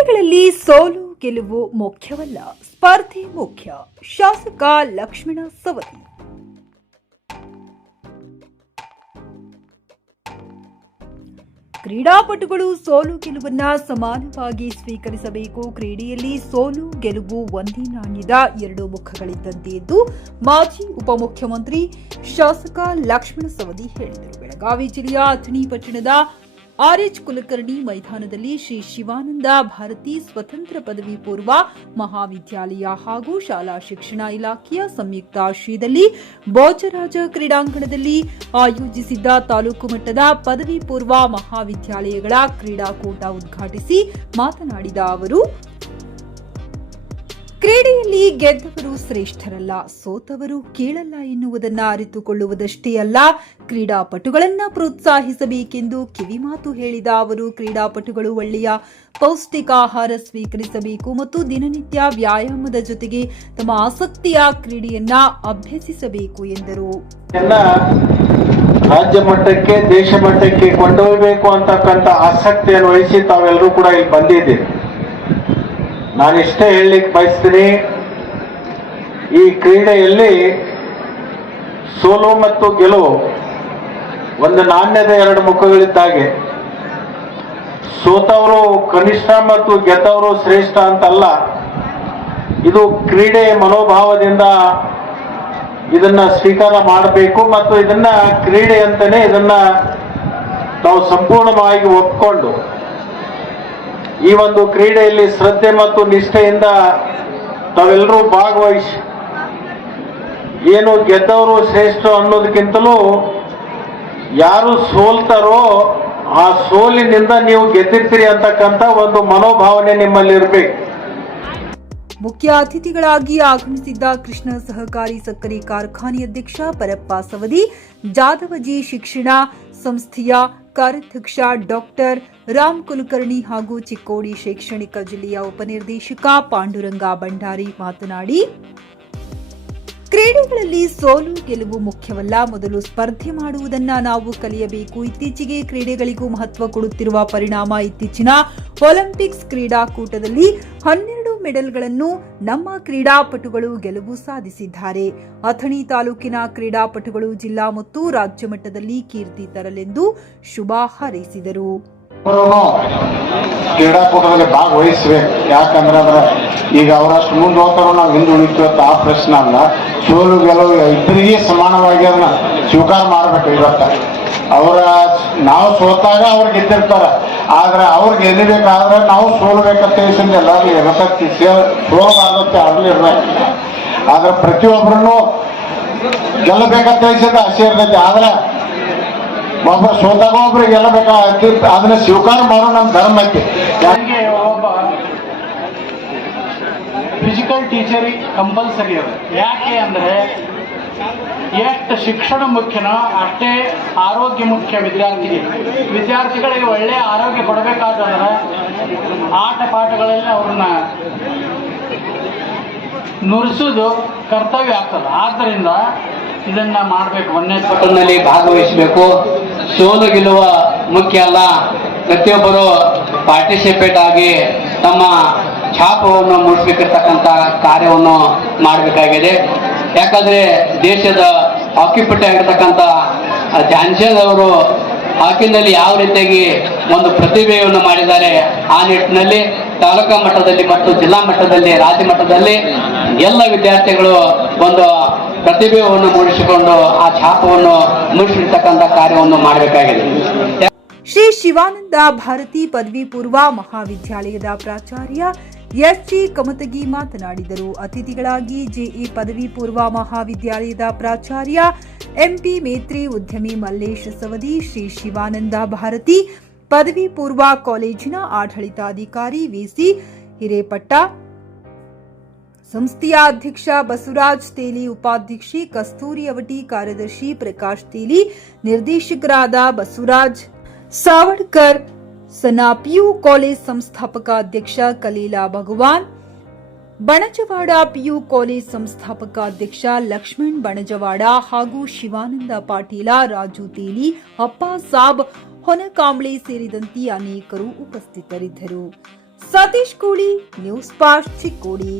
ಕ್ರೀಡೆಗಳಲ್ಲಿ ಸೋಲು ಗೆಲುವು ಮುಖ್ಯವಲ್ಲ, ಸ್ಪರ್ಧೆ ಮುಖ್ಯ. ಶಾಸಕ ಲಕ್ಷ್ಮಣ ಸವದಿ. ಕ್ರೀಡಾಪಟುಗಳು ಸೋಲು ಗೆಲುವನ್ನ ಸಮಾನವಾಗಿ ಸ್ವೀಕರಿಸಬೇಕು. ಕ್ರೀಡೆಯಲ್ಲಿ ಸೋಲು ಗೆಲುವು ಒಂದೇ ನಾಣ್ಯದ ಎರಡು ಮುಖಗಳಿದ್ದಂತೆ ಎಂದು ಮಾಜಿ ಉಪಮುಖ್ಯಮಂತ್ರಿ ಶಾಸಕ ಲಕ್ಷ್ಮಣ ಸವದಿ ಹೇಳಿದರು. ಬೆಳಗಾವಿ ಜಿಲ್ಲೆಯ ಅಥಣಿ ಪಟ್ಟಣದ ಆರ್ಎಚ್ ಕುಲಕರ್ಣಿ ಮೈದಾನದಲ್ಲಿ ಶ್ರೀ ಶಿವಾನಂದ ಭಾರತಿ ಸ್ವತಂತ್ರ ಪದವಿ ಪೂರ್ವ ಮಹಾವಿದ್ಯಾಲಯ ಹಾಗೂ ಶಾಲಾ ಶಿಕ್ಷಣ ಇಲಾಖೆಯ ಸಂಯುಕ್ತ ಆಶ್ರಯದಲ್ಲಿ ಬೋಜರಾಜ ಕ್ರೀಡಾಂಗಣದಲ್ಲಿ ಆಯೋಜಿಸಿದ್ದ ತಾಲೂಕು ಮಟ್ಟದ ಪದವಿ ಪೂರ್ವ ಮಹಾವಿದ್ಯಾಲಯಗಳ ಕ್ರೀಡಾಕೂಟ ಉದ್ಘಾಟಿಸಿ ಮಾತನಾಡಿದ ಅವರು ಕ್ರೀಡೆಯಲ್ಲಿ ಗೆದ್ದವರು ಶ್ರೇಷ್ಠರಲ್ಲ, ಸೋತವರು ಕೇಳಲ್ಲ ಎನ್ನುವುದನ್ನು ಅರಿತುಕೊಳ್ಳುವುದಷ್ಟೇ ಅಲ್ಲ, ಕ್ರೀಡಾಪಟುಗಳನ್ನ ಪ್ರೋತ್ಸಾಹಿಸಬೇಕೆಂದು ಕಿವಿಮಾತು ಹೇಳಿದ ಅವರು, ಕ್ರೀಡಾಪಟುಗಳು ಒಳ್ಳೆಯ ಪೌಷ್ಟಿಕ ಆಹಾರ ಸ್ವೀಕರಿಸಬೇಕು ಮತ್ತು ದಿನನಿತ್ಯ ವ್ಯಾಯಾಮದ ಜೊತೆಗೆ ತಮ್ಮ ಆಸಕ್ತಿಯ ಕ್ರೀಡೆಯನ್ನ ಅಭ್ಯಸಿಸಬೇಕು ಎಂದರು. ರಾಜ್ಯ ಮಟ್ಟಕ್ಕೆ, ದೇಶ ಮಟ್ಟಕ್ಕೆ ಕೊಂಡೊಯ್ಯಬೇಕು ಅಂತಕ್ಕಂಥ ಆಸಕ್ತಿಯನ್ನು ವಹಿಸಿ ತಾವೆಲ್ಲರೂ ಕೂಡ ಇಲ್ಲಿ ಬಂದಿದ್ದೀರಿ. ನಾನು ಇಷ್ಟೇ ಹೇಳಲಿಕ್ಕೆ ಬಯಸ್ತೀನಿ. ಈ ಕ್ರೀಡೆಯಲ್ಲಿ ಸೋಲು ಮತ್ತು ಗೆಲುವು ಒಂದು ನಾಣ್ಯದ ಎರಡು ಮುಖಗಳಿದ್ದಾಗೆ. ಸೋತವರು ಕನಿಷ್ಠ ಮತ್ತು ಗೆದ್ದವರು ಶ್ರೇಷ್ಠ ಅಂತಲ್ಲ, ಇದು ಕ್ರೀಡೆ ಮನೋಭಾವದಿಂದ ಇದನ್ನ ಸ್ವೀಕಾರ ಮಾಡಬೇಕು ಮತ್ತು ಇದನ್ನ ಕ್ರೀಡೆ ಅಂತಲೇ ಇದನ್ನ ನಾವು ಸಂಪೂರ್ಣವಾಗಿ ಒಪ್ಕೊಂಡು ಈ ಒಂದು ಕ್ರೀಡೆಯಲ್ಲಿ ಶ್ರದ್ಧೆ ಮತ್ತು ನಿಷ್ಠೆಯಿಂದ ತಾವೆಲ್ಲರೂ ಭಾಗವಹಿಸಿ ಏನು ಗೆದ್ದವರು ಶ್ರೇಷ್ಠ ಅನ್ನೋದಕ್ಕಿಂತಲೂ ಯಾರು ಸೋಲ್ತಾರೋ ಆ ಸೋಲಿನಿಂದ ನೀವು ಗೆದ್ದಿರ್ತೀರಿ ಅಂತಕ್ಕಂಥ ಒಂದು ಮನೋಭಾವನೆ ನಿಮ್ಮಲ್ಲಿ ಇರಬೇಕು. ಮುಖ್ಯ ಅತಿಥಿಗಳಾಗಿ ಆಗಮಿಸಿದ್ದ ಕೃಷ್ಣ ಸಹಕಾರಿ ಸಕ್ಕರೆ ಕಾರ್ಖಾನೆ ಅಧ್ಯಕ್ಷ ಪರಪ್ಪ ಸವದಿ ಜಾದವಜಿ ಶಿಕ್ಷಣ ಸಂಸ್ಥೆಯ ಕಾರ್ಯಾಧ್ಯಕ್ಷ ಡಾಕ್ಟರ್ ರಾಮ್ ಕುಲಕರ್ಣಿ ಹಾಗೂ ಚಿಕ್ಕೋಡಿ ಶೈಕ್ಷಣಿಕ ಜಿಲ್ಲೆಯ ಉಪನಿರ್ದೇಶಕ ಪಾಂಡುರಂಗ ಭಂಡಾರಿ ಮಾತನಾಡಿ, ಕ್ರೀಡೆಗಳಲ್ಲಿ ಸೋಲು ಗೆಲುವು ಮುಖ್ಯವಲ್ಲ, ಮೊದಲು ಸ್ಪರ್ಧೆ ಮಾಡುವುದನ್ನ ನಾವು ಕಲಿಯಬೇಕು. ಇತ್ತೀಚೆಗೆ ಕ್ರೀಡೆಗಳಿಗೂ ಮಹತ್ವ ಕೊಡುತ್ತಿರುವ ಪರಿಣಾಮ ಇತ್ತೀಚಿನ ಒಲಿಂಪಿಕ್ಸ್ ಕ್ರೀಡಾಕೂಟದಲ್ಲಿ ಹನ್ನೆರಡು ಮೆಡಲ್ಗಳನ್ನು ನಮ್ಮ ಕ್ರೀಡಾಪಟುಗಳು ಗೆಲುವು ಸಾಧಿಸಿದ್ದಾರೆ. ಅಥಣಿ ತಾಲೂಕಿನ ಕ್ರೀಡಾಪಟುಗಳು ಜಿಲ್ಲಾ ಮತ್ತು ರಾಜ್ಯ ಮಟ್ಟದಲ್ಲಿ ಕೀರ್ತಿ ತರಲೆಂದು ಶುಭ ಹಾರೈಸಿದರು. ಕ್ರೀಡಾಕೂಟದಲ್ಲಿ ಭಾಗವಹಿಸ್ಬೇಕು. ಯಾಕಂದ್ರೆ ಅದರ ಈಗ ಅವರಷ್ಟು ಮುಂದೆ ಹೋಗ್ತಾರೋ ನಾವು ಹಿಂದೆ ಅಂತ ಆ ಪ್ರಶ್ನೆ ಅಲ್ಲ. ಸೋಲು ಗೆಲುವು ಇಬ್ಬರಿಗೆ ಸಮಾನವಾಗಿ ಅದನ್ನ ಸ್ವೀಕಾರ ಮಾಡಬೇಕು ಇವತ್ತ. ಅವರ ನಾವು ಸೋತಾಗ ಅವ್ರು ಗೆದ್ದಿರ್ತಾರ ಆದ್ರೆ ಅವ್ರು ಗೆಲ್ಲಬೇಕಾದ್ರೆ ನಾವು ಸೋಲ್ಬೇಕಂತ ತಿಳಿಸಿದ್ರೆ ಎಲ್ಲರಿಗೂ ಇರತಕ್ಕಿ ಸೋಲಬಾರ್ದಂತೆ ಇರ್ಬೇಕು ಆದ್ರೆ ಪ್ರತಿಯೊಬ್ಬರನ್ನು ಗೆಲ್ಲಬೇಕಂತ ಹೇಳಿದ ಆಸೆ ಇರ್ತೈತಿ. ಆದ್ರೆ ಒಬ್ಬ ಸೋತಾಗ ಒಬ್ರು ಗೆಲ್ಲಬೇಕಾಗ್ತಿ ಅದನ್ನ ಸ್ವೀಕಾರ ಮಾಡೋ ನಮ್ಮ ಧರ್ಮ ಐತಿ. ಒಬ್ಬ ಫಿಸಿಕಲ್ ಟೀಚರಿಗೆ ಕಂಪಲ್ಸರಿ ಅದ. ಯಾಕೆ ಅಂದರೆ ಎಷ್ಟು ಶಿಕ್ಷಣ ಮುಖ್ಯನೋ, ಅಷ್ಟೇ ಆರೋಗ್ಯ ಮುಖ್ಯ ವಿದ್ಯಾರ್ಥಿಗೆ. ವಿದ್ಯಾರ್ಥಿಗಳಿಗೆ ಒಳ್ಳೆಯ ಆರೋಗ್ಯ ಕೊಡಬೇಕಾದ್ರೆ ಆಟ ಪಾಠಗಳಲ್ಲಿ ಅವ್ರನ್ನ ನುರಿಸೋದು ಕರ್ತವ್ಯ ಆಗ್ತದೆ. ಆದ್ದರಿಂದ ಇದನ್ನ ಮಾಡಬೇಕು ಸಕಲ್ನಲ್ಲಿ ಭಾಗವಹಿಸಬೇಕು. ಸೋಲು ಗೆಲ್ಲುವ ಮುಖ್ಯ ಅಲ್ಲ. ಪ್ರತಿಯೊಬ್ಬರು ಪಾರ್ಟಿಸಿಪೇಟ್ ಆಗಿ ತಮ್ಮ ಛಾಪವನ್ನು ಮೂಡಿಸ್ಬೇಕಿರ್ತಕ್ಕಂಥ ಕಾರ್ಯವನ್ನು ಮಾಡಬೇಕಾಗಿದೆ. ಯಾಕಂದ್ರೆ ದೇಶದ ಪಟ್ಟಿ ಆಗಿರ್ತಕ್ಕಂಥ ಧ್ಯಾನ್ಚಂದ್ ಅವರು ಹಾಕಿನಲ್ಲಿ ಯಾವ ರೀತಿಯಾಗಿ ಒಂದು ಪ್ರತಿಭೆಯನ್ನು ಮಾಡಿದ್ದಾರೆ, ಆ ನಿಟ್ಟಿನಲ್ಲಿ ತಾಲೂಕಾ ಮಟ್ಟದಲ್ಲಿ ಮತ್ತು ಜಿಲ್ಲಾ ಮಟ್ಟದಲ್ಲಿ, ರಾಜ್ಯ ಮಟ್ಟದಲ್ಲಿ ಎಲ್ಲ ವಿದ್ಯಾರ್ಥಿಗಳು ಒಂದು ಪ್ರತಿಭೆಯನ್ನು ಮೂಡಿಸಿಕೊಂಡು ಆ ಛಾಪವನ್ನು ಮೂಡಿಸಿರ್ತಕ್ಕಂಥ ಕಾರ್ಯವನ್ನು ಮಾಡಬೇಕಾಗಿದೆ. ಶ್ರೀ ಶಿವಾನಂದ ಭಾರತಿ ಪದವಿ ಪೂರ್ವ ಮಹಾವಿದ್ಯಾಲಯದ ಪ್ರಾಚಾರ್ಯ ಎಸ್ಜಿ ಕಮತಗಿ ಮಾತನಾಡಿದರು. ಅತಿಥಿಗಳಾಗಿ ಜೆಇ ಪದವಿ ಪೂರ್ವ ಮಹಾವಿದ್ಯಾಲಯದ ಪ್ರಾಚಾರ್ಯ ಎಂಪಿ ಮೇತ್ರಿ, ಉದ್ಯಮಿ ಮಲ್ಲೇಶ್ ಸವದಿ, ಶ್ರೀ ಶಿವಾನಂದ ಭಾರತಿ, ಪದವಿ ಪೂರ್ವ ಕಾಲೇಜಿನ ಆಡಳಿತಾಧಿಕಾರಿ ವಿಸಿ ಹಿರೇಪಟ್ಟ, ಸಂಸ್ಥೆಯ ಅಧ್ಯಕ್ಷ ಬಸವರಾಜ್ ತೇಲಿ, ಉಪಾಧ್ಯಕ್ಷೆ ಕಸ್ತೂರಿ ಅವಟಿ, ಕಾರ್ಯದರ್ಶಿ ಪ್ರಕಾಶ್ ತೇಲಿ, ನಿರ್ದೇಶಕರಾದ ಬಸವರಾಜ್ ಸಾವಡ್ಕರ್ ಸನಾ ಪಿಯು ಕಾಲೇಜ್ ಸಂಸ್ಥಾಪಕ ಅಧ್ಯಕ್ಷ ಕಲೀಲಾ ಭಗವಾನ್, ಬಣಜವಾಡ ಪಿಯು ಕಾಲೇಜ್ ಸಂಸ್ಥಾಪಕ ಅಧ್ಯಕ್ಷ ಲಕ್ಷ್ಮಣ್ ಬಣಜವಾಡ ಹಾಗೂ ಶಿವಾನಂದ ಪಾಟೀಲ, ರಾಜು ತೇಲಿ, ಅಪ್ಪ ಸಾಬ್, ಹೊನಕಾಂಬ್ಳೆ ಸೇರಿದಂತೆ ಅನೇಕರು ಉಪಸ್ಥಿತರಿದ್ದರು. ಸತೀಶ್ ಕೋಳಿ, ನ್ಯೂಸ್ ಪಾಸ್ಟ್ ಚಿಕ್ಕೋಡಿ.